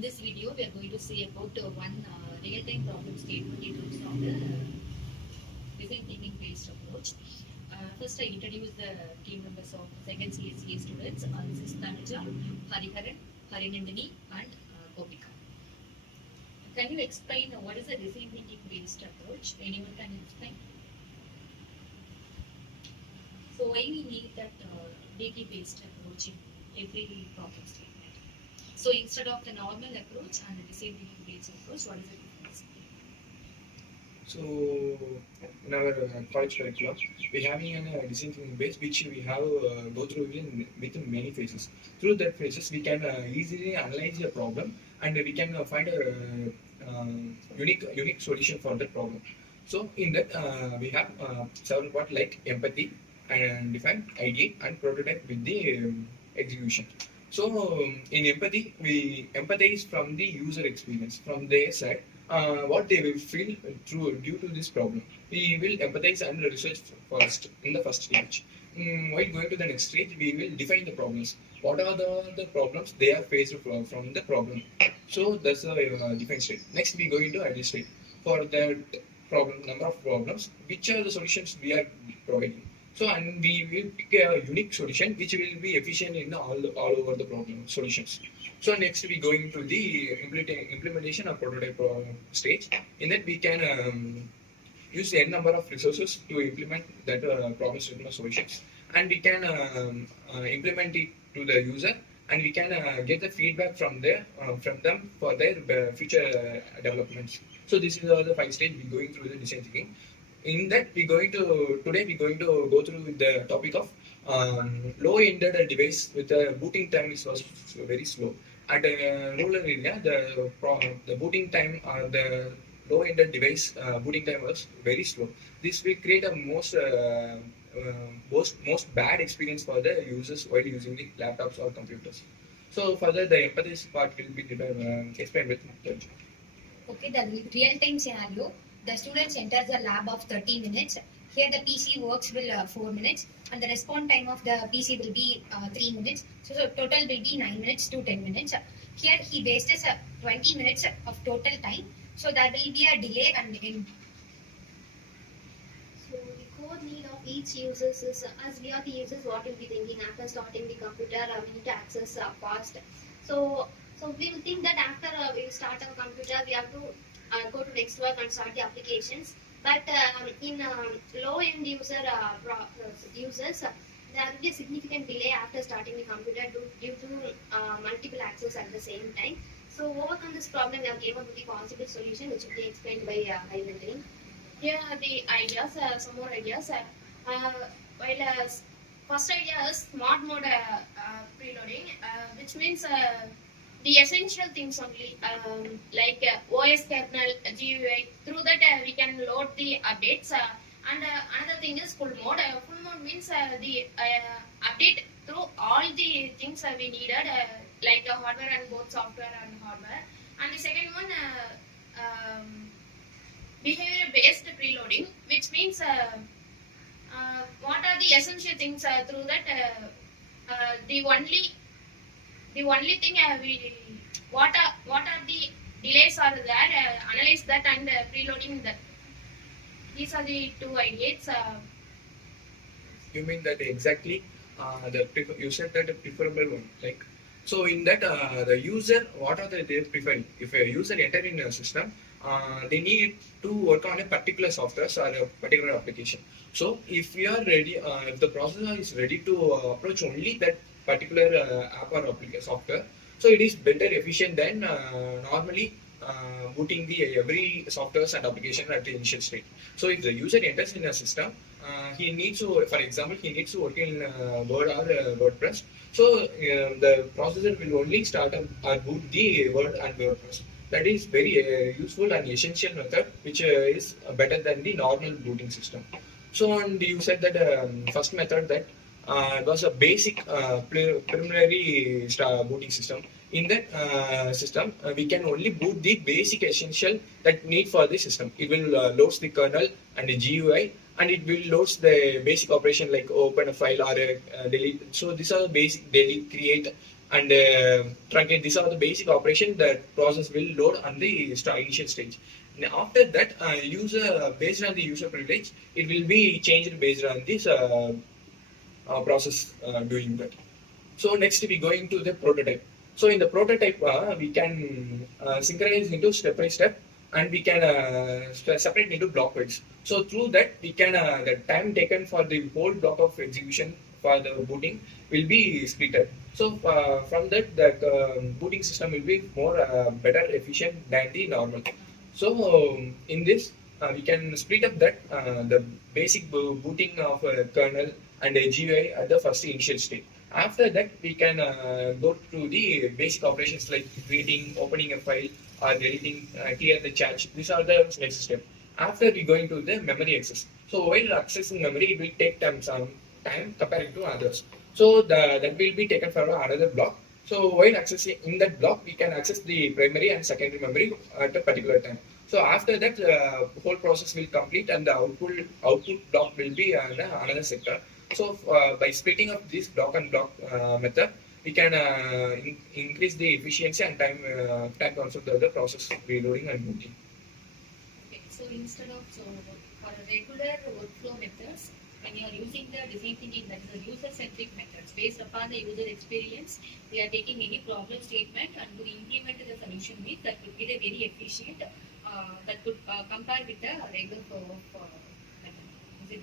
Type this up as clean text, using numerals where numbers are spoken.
In this video, we are going to see about one real-time problem statement in terms of the design thinking based approach. First, I introduce the team members of second CSCA students. This is Tanuja, Hariharan, Harinandini, and Gopika. Can you explain what is the design thinking based approach? Anyone can explain? So, why we need that DT based approach in every problem statement? So instead of the normal approach and the design thinking based approach, what is the difference? So in our college curriculum, we have a design thinking base which we have go through within many phases. Through that phases, we can easily analyze a problem and we can find a unique solution for that problem. So in that we have several parts like empathy and define, ideate, and prototype with the execution. So in empathy, we empathize from the user experience, from their side, what they will feel due to this problem. We will empathize and research first in the first stage. While going to the next stage, we will define the problems. What are the problems they are faced from the problem? So that's the define state. Next, we go into ideate state. For that problem, number of problems, which are the solutions we are providing? So, and we will pick a unique solution which will be efficient in all over the problem solutions. So next we going to the implementation of prototype stage. In that we can use n number of resources to implement that problem statement solutions, and we can implement it to the user, and we can get the feedback from them for their future developments. So this is the 5 stage we going through the design thinking. In that we're going to go through with the topic of low-ended device with the booting time was very slow. At rural area, the booting time the low-ended device booting time was very slow. This will create a most bad experience for the users while using the laptops or computers. So further, the empathy part will be explained with Muktaj. Okay, the real-time scenario. The students enter the lab of 30 minutes. Here the PC works will 4 minutes, and the response time of the PC will be 3 minutes. So total will be 9 minutes to 10 minutes. Here he wastes 20 minutes of total time. So there will be a delay and So the core need of each user is, as we are the users, what will be thinking after starting the computer, we need to access fast. So we will think that after we start our computer, we have to go to next work and start the applications. But in low-end users, there will be a significant delay after starting the computer due to multiple access at the same time. So overcome this problem, we have came up with the possible solution, which will be explained by Hariharan. Here are the ideas, some more ideas. First idea is smart mode preloading, which means the essential things only, like OS kernel, GUI. Through that we can load the updates. And another thing is full mode. Full mode means the update through all the things we needed, like hardware and both software and hardware. And the second one, behavior-based preloading, which means what are the essential things through that. The only thing what are the delays are there, analyze that and preloading that. These are the two ideas. You mean that exactly you said that a preferable one, like, so in that the user, what are they preferring? If a user enter in a system, they need to work on a particular software or a particular application. So if we are ready, if the processor is ready to approach only that particular app or software, so it is better efficient than normally booting the every softwares and application at the initial state. So if the user enters in a system, he needs to, for example, he needs to work in Word or WordPress. So the processor will only start or boot the Word and WordPress. That is very useful and essential method, which is better than the normal booting system. So, and you said that first method that it was a basic preliminary booting system. In that system, we can only boot the basic essential that need for the system. It will load the kernel and the GUI, and it will load the basic operation like open a file or delete. So these are the basic delete, create, and truncate. These are the basic operation that process will load on the initial stage. Now, after that, user based on the user privilege, it will be changed based on this process doing that. So next we going to the prototype. So in the prototype, we can synchronize into step by step, and we can separate into block wise. So through that, we can the time taken for the whole block of execution for the booting will be splitted. So from that, the booting system will be more better efficient than the normal. So in this, we can split up that the basic booting of kernel and a GUI at the first initial state. After that, we can go to the basic operations like creating, opening a file, or deleting, clear the cache. These are the next step. After we go into the memory access. So while accessing memory, it will take some time compared to others. So that will be taken for another block. So while accessing in that block, we can access the primary and secondary memory at a particular time. So after that, whole process will complete, and the output block will be another sector. So by splitting up this block and block method, we can increase the efficiency and time concept of the process reloading and booting. Okay, so instead of for a regular workflow methods, when you are using the design thinking, that is the user-centric methods based upon the user experience, we are taking any problem statement and to implement the solution with that would be the very efficient that could compare with the regular flow of method. Is it?